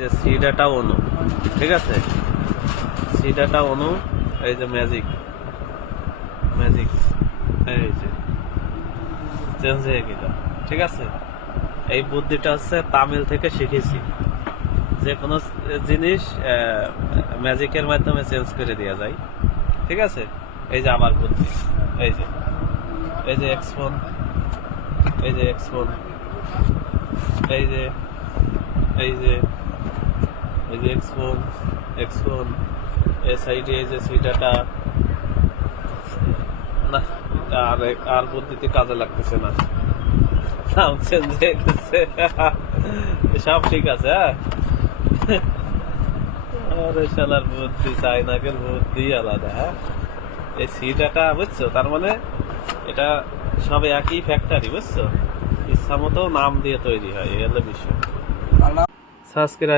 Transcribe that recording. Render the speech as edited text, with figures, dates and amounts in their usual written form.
যে C data অনু, ঠিক আছে, সি ডাটা অনু, এই যে ম্যাজিক ম্যাজিক, এই যে চেঞ্জ হয়ে গেল, ঠিক আছে। এই বুদ্ধিটা হচ্ছে তামিল থেকে শিখেছি, যে কোনো জিনিস ম্যাজিকের মাধ্যমে চেঞ্জ করে দেওয়া যায়, ঠিক আছে। এই যে আমার বুদ্ধি, এই যে এই যে এক্সপোন, এই যে এক্সপোন, এই যে এই যে এই যে এক্সপোন এক্সপোন, এই সাইডে এই যে সি ডাটা। না, আর বুদ্ধিতে কাজে লাগতেছে না, নাম চেঞ্জ হয়ে গেছে। সব ঠিক আছে, হ্যাঁ। আরে শালার বুদ্ধি, চাইনাকের বুদ্ধি আলাদা, হ্যাঁ। এই সি ডাটা বুঝছো, তার মানে এটা সব একই ফ্যাক্টরি, বুঝছো, ইচ্ছা মতো নাম দিয়ে তৈরি হয়, এই হলো বিষয়। সাবস্ক্রাইব